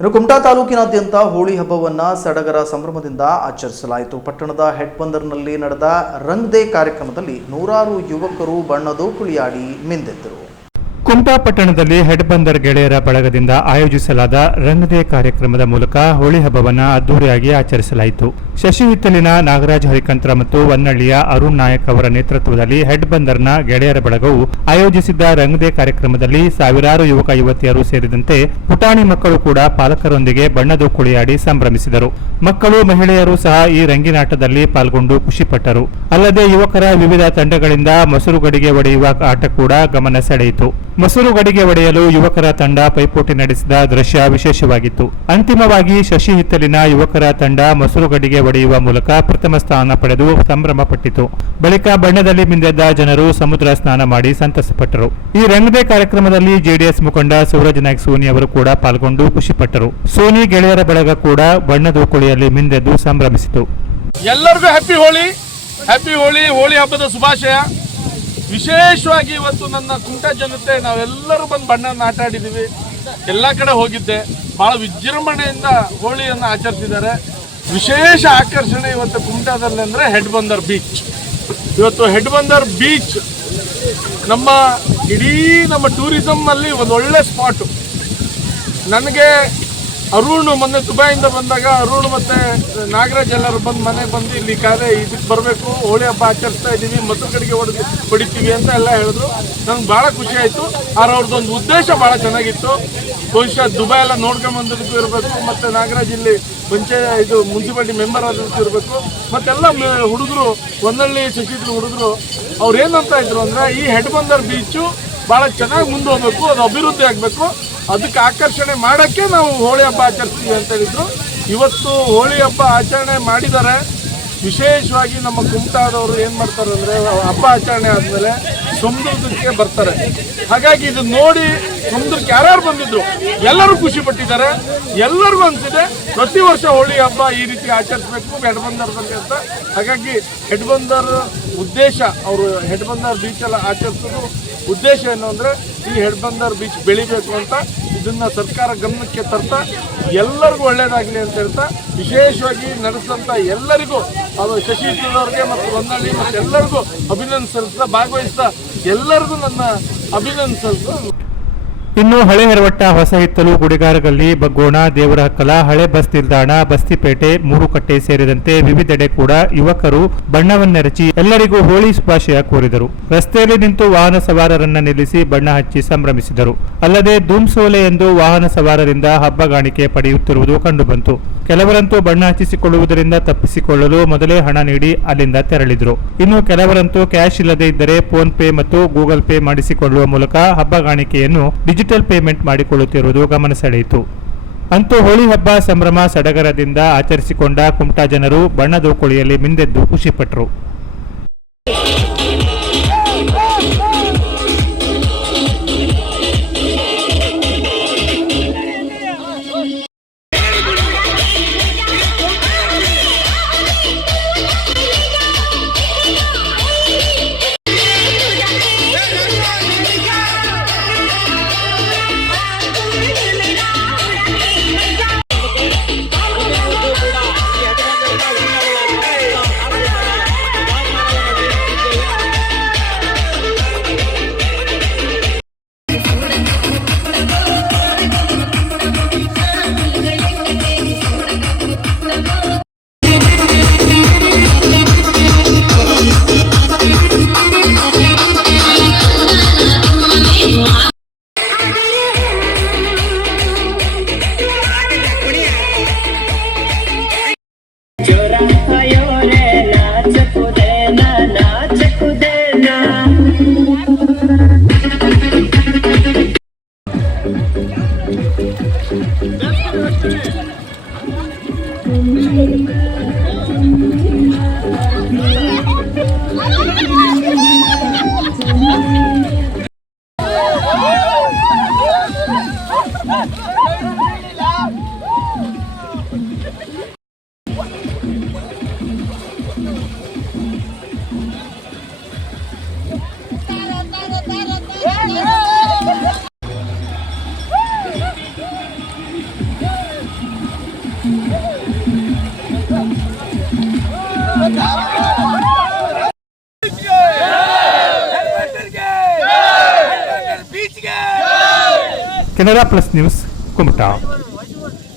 ಇನ್ನು ಕುಮಟಾ ತಾಲೂಕಿನಾದ್ಯಂತ ಹೋಳಿ ಹಬ್ಬವನ್ನ ಸಡಗರ ಸಂಭ್ರಮದಿಂದ ಆಚರಿಸಲಾಯಿತು. ಪಟ್ಟಣದ ಹೆಡ್ ಬಂದರ್ನಲ್ಲಿ ನಡೆದ ರಂಗ್ ಕಾರ್ಯಕ್ರಮದಲ್ಲಿ ನೂರಾರು ಯುವಕರು ಬಣ್ಣದೋ ಕುಳಿಯಾಡಿ ಮಿಂದೆದ್ದರು ಕುಮಟಾ ಪಟ್ಟಣದಲ್ಲಿ ಹೆಡ್ಬಂದರ್ ಗೆಳೆಯರ ಬಳಗದಿಂದ ಆಯೋಜಿಸಲಾದ ರಂಗದೇ ಕಾರ್ಯಕ್ರಮದ ಮೂಲಕ ಹೋಳಿ ಹಬ್ಬವನ್ನು ಅದ್ದೂರಿಯಾಗಿ ಆಚರಿಸಲಾಯಿತು. ಶಶಿ ಹಿತ್ತಲಿನ ನಾಗರಾಜ್ ಹರಿಕಂತ್ರ ಮತ್ತು ವನ್ನಳ್ಳಿಯ ಅರುಣ್ ನಾಯಕ್ ಅವರ ನೇತೃತ್ವದಲ್ಲಿ ಹೆಡ್ಬಂದರ್ನ ಗೆಳೆಯರ ಬಳಗವು ಆಯೋಜಿಸಿದ್ದ ರಂಗದೇ ಕಾರ್ಯಕ್ರಮದಲ್ಲಿ ಸಾವಿರಾರು ಯುವಕ ಯುವತಿಯರು ಸೇರಿದಂತೆ ಪುಟಾಣಿ ಮಕ್ಕಳು ಕೂಡ ಪಾಲಕರೊಂದಿಗೆ ಬಣ್ಣದ ಕುಳಿಯಾಡಿ ಸಂಭ್ರಮಿಸಿದರು. ಮಕ್ಕಳು, ಮಹಿಳೆಯರು ಸಹ ಈ ರಂಗಿನಾಟದಲ್ಲಿ ಪಾಲ್ಗೊಂಡು ಖುಷಿಪಟ್ಟರು. ಅಲ್ಲದೆ ಯುವಕರ ವಿವಿಧ ತಂಡಗಳಿಂದ ಮೊಸರುಗಡಿಗೆ ಒಡೆಯುವ ಆಟ ಕೂಡ ಗಮನ ಸೆಳೆಯಿತು. ಮೊಸರು ಗಡಿಗೆ ಒಡೆಯಲು ಯುವಕರ ತಂಡ ಪೈಪೋಟಿ ನಡೆಸಿದ ದೃಶ್ಯ ವಿಶೇಷವಾಗಿತ್ತು. ಅಂತಿಮವಾಗಿ ಶಶಿ ಹಿತ್ತಲಿನ ಯುವಕರ ತಂಡ ಮೊಸರು ಗಡಿಗೆ ಒಡೆಯುವ ಮೂಲಕ ಪ್ರಥಮ ಸ್ಥಾನ ಪಡೆದು ಸಂಭ್ರಮಪಟ್ಟಿತು ಬಳಿಕ ಬಣ್ಣದಲ್ಲಿ ಮಿಂದೆದ್ದ ಜನರು ಸಮುದ್ರ ಸ್ನಾನ ಮಾಡಿ ಸಂತಸಪಟ್ಟರು. ಈ ರಂಗದೇ ಕಾರ್ಯಕ್ರಮದಲ್ಲಿ ಜೆಡಿಎಸ್ ಮುಖಂಡ ಸೂರಜ್ ನಾಯ್ಕ್ ಸೋನಿ ಅವರು ಕೂಡ ಪಾಲ್ಗೊಂಡು ಖುಷಿಪಟ್ಟರು. ಸೋನಿ ಗೆಳೆಯರ ಬಳಗ ಕೂಡ ಬಣ್ಣದ ಕುಳಿಯಲ್ಲಿ ಮಿಂದೆದ್ದು ಸಂಭ್ರಮಿಸಿತು. ಎಲ್ಲರಿಗೂ ಹ್ಯಾಪಿ ಹೋಳಿ ಹ್ಯಾಪಿ ಹೋಳಿ ಹೋಳಿ ಹಬ್ಬದ ಶುಭಾಶಯ. ವಿಶೇಷವಾಗಿ ಇವತ್ತು ನನ್ನ ಕುಂಟ ಜನತೆ, ನಾವೆಲ್ಲರೂ ಬಂದು ಬಣ್ಣನ ಆಟ ಆಡಿದ್ದೀವಿ ಎಲ್ಲ ಕಡೆ ಹೋಗಿದ್ದೆ. ಭಾಳ ವಿಜೃಂಭಣೆಯಿಂದ ಹೋಳಿಯನ್ನು ಆಚರಿಸಿದ್ದಾರೆ. ವಿಶೇಷ ಆಕರ್ಷಣೆ ಇವತ್ತು ಕುಮಟಾದಲ್ಲಿ ಅಂದರೆ ಹೆಡ್ ಬಂದರ್ ಬೀಚ್ ಇವತ್ತು ಹೆಡ್ ಬಂದರ್ ಬೀಚ್ ನಮ್ಮ ಇಡೀ ನಮ್ಮ ಟೂರಿಸಮ್ನಲ್ಲಿ ಒಂದು ಒಳ್ಳೆ ಸ್ಪಾಟು ನನಗೆ ಅರುಣ್ ಮೊನ್ನೆ ದುಬೈಯಿಂದ ಬಂದಾಗ ಅರುಣ್ ಮತ್ತೆ ನಾಗರಾಜ್ ಎಲ್ಲರೂ ಬಂದು ಮನೆಗೆ ಬಂದು ಇಲ್ಲಿ ಕಾದೆ ಇದಕ್ಕೆ ಬರಬೇಕು, ಹೋಳಿ ಹಬ್ಬ ಆಚರಿಸ್ತಾ ಇದ್ದೀವಿ ಮೊಸರು ಕಡೆಗೆ ಹೊಡೆದು ಹೊಡಿತೀವಿ ಅಂತ ಎಲ್ಲ ಹೇಳಿದ್ರು. ನಂಗೆ ಭಾಳ ಖುಷಿ ಆಯಿತು. ಆದ್ರೆ ಅವ್ರದ್ದೊಂದು ಉದ್ದೇಶ ಭಾಳ ಚೆನ್ನಾಗಿತ್ತು. ಬಹುಶಃ ದುಬೈ ಎಲ್ಲ ನೋಡ್ಕೊಂಡ್ ಇರಬೇಕು, ಮತ್ತು ನಾಗರಾಜ್ ಇಲ್ಲಿ ಪಂಚಾಯ ಇದು ಮುನ್ಸಿಪಾಲಿಟಿ ಮೆಂಬರ್ ಆದದಕ್ಕೂ ಇರಬೇಕು. ಮತ್ತೆಲ್ಲ ಹುಡುಗರು, ಒಂದಳ್ಳಿ ಶಶಿದ್ರು ಹುಡುಗರು, ಅವ್ರು ಏನಂತ ಇದ್ರು ಅಂದರೆ ಈ ಹೆಡ್ ಬಂದರ್ ಬೀಚು ಭಾಳ ಚೆನ್ನಾಗಿ ಮುಂದೆ ಹೋಗ್ಬೇಕು, ಅದು ಅಭಿವೃದ್ಧಿ ಆಗಬೇಕು. ಅದಕ್ಕೆ ಆಕರ್ಷಣೆ ಮಾಡೋಕ್ಕೆ ನಾವು ಹೋಳಿ ಹಬ್ಬ ಆಚರಿಸ್ತೀವಿ ಅಂತ ಹೇಳಿದ್ರು. ಇವತ್ತು ಹೋಳಿ ಹಬ್ಬ ಆಚರಣೆ ಮಾಡಿದ್ದಾರೆ ವಿಶೇಷವಾಗಿ ನಮ್ಮ ಕುಮಟಾದವರು ಏನು ಮಾಡ್ತಾರೆ ಅಂದರೆ ಹಬ್ಬ ಆಚರಣೆ ಆದಮೇಲೆ ಸಮುದ್ರಕ್ಕೆ ಬರ್ತಾರೆ. ಹಾಗಾಗಿ ಇದು ನೋಡಿ ಸಮುದ್ರಕ್ಕೆ ಯಾರ್ಯಾರು ಬಂದಿದ್ರು, ಎಲ್ಲರೂ ಖುಷಿ ಪಟ್ಟಿದ್ದಾರೆ. ಎಲ್ಲರಿಗೂ ಅನಿಸಿದೆ, ಪ್ರತಿ ವರ್ಷ ಹೋಳಿ ಹಬ್ಬ ಈ ರೀತಿ ಆಚರಿಸಬೇಕು ಹೆಡ್ಬಂದರ್ದಲ್ಲಿ ಅಂತ. ಹಾಗಾಗಿ ಹೆಡ್ಬಂದರ್ ಉದ್ದೇಶ, ಅವರು ಹೆಡ್ಬಂದರ್ ಬೀಚಲ್ಲಿ ಆಚರಿಸೋದು ಉದ್ದೇಶ ಏನು ಅಂದರೆ, ಈ ಹೆಡ್ಬಂದರ್ ಬೀಚ್ ಬೆಳಿಬೇಕು ಅಂತ ಇದನ್ನ ಸರ್ಕಾರ ಗಮನಕ್ಕೆ ತರ್ತಾ, ಎಲ್ಲರಿಗೂ ಒಳ್ಳೇದಾಗಲಿ ಅಂತ ಹೇಳ್ತಾ, ವಿಶೇಷವಾಗಿ ನಡೆಸಿದಂಥ ಎಲ್ಲರಿಗೂ, ಅದು ಶಶಿ ಅವ್ರಿಗೆ ಮತ್ತು ಹೊನ್ನಳ್ಳಿ ಮತ್ತು ಎಲ್ಲರಿಗೂ ಅಭಿನಂದಿಸ್ತಾ ಭಾಗವಹಿಸ್ತಾ, ಎಲ್ಲರಿಗೂ ನನ್ನ ಅಭಿನಂದಿಸಲು ಇನ್ನು ಹಳೆ ಹೆರವಟ್ಟ ಹೊಸ ಹಿತ್ತಲು ಗುಡಿಗಾರಗಲ್ಲಿ ಬಗ್ಗೋಣ ದೇವರಹಕ್ಕಲ ಹಳೆ ಬಸ್ ನಿಲ್ದಾಣ, ಬಸ್ತಿಪೇಟೆ ಮೂರುಕಟ್ಟೆ ಸೇರಿದಂತೆ ವಿವಿಧೆಡೆ ಕೂಡ ಯುವಕರು ಬಣ್ಣವನ್ನೆರಚಿ ಎಲ್ಲರಿಗೂ ಹೋಳಿ ಶುಭಾಶಯ ಕೋರಿದರು. ರಸ್ತೆಯಲ್ಲಿ ನಿಂತು ವಾಹನ ಸವಾರರನ್ನ ನಿಲ್ಲಿಸಿ ಬಣ್ಣ ಹಚ್ಚಿ ಸಂಭ್ರಮಿಸಿದರು. ಅಲ್ಲದೆ ಧೂಮ್ಸೋಲೆ ಎಂದು ವಾಹನ ಸವಾರರಿಂದ ಹಬ್ಬಗಾಣಿಕೆ ಪಡೆಯುತ್ತಿರುವುದು ಕಂಡುಬಂತು. ಕೆಲವರಂತೂ ಬಣ್ಣ ಹಚ್ಚಿಸಿಕೊಳ್ಳುವುದರಿಂದ ತಪ್ಪಿಸಿಕೊಳ್ಳಲು ಮೊದಲೇ ಹಣ ನೀಡಿ ಅಲ್ಲಿಂದ ತೆರಳಿದ್ರು. ಇನ್ನು ಕೆಲವರಂತೂ ಕ್ಯಾಶ್ ಇಲ್ಲದೇ ಇದ್ದರೆ ಫೋನ್ ಪೇ ಮತ್ತು ಗೂಗಲ್ ಪೇ ಮಾಡಿಸಿಕೊಳ್ಳುವ ಮೂಲಕ ಹಬ್ಬಗಾಣಿಕೆಯನ್ನು ಡಿಜಿಟಲ್ ಪೇಮೆಂಟ್ ಮಾಡಿಕೊಳ್ಳುತ್ತಿರುವುದು ಗಮನ ಸೆಳೆಯಿತು ಅಂತೂ ಹೋಳಿ ಹಬ್ಬ ಸಂಭ್ರಮ ಸಡಗರದಿಂದ ಆಚರಿಸಿಕೊಂಡ ಕುಮಟಾ ಜನರು ಬಣ್ಣದ ಕುಳಿಯಲ್ಲಿ ಮಿಂದೆದ್ದು ಖುಷಿಪಟ್ಟರು കനറ പ്ലസ് ന്യൂസ് കുമട്ടാം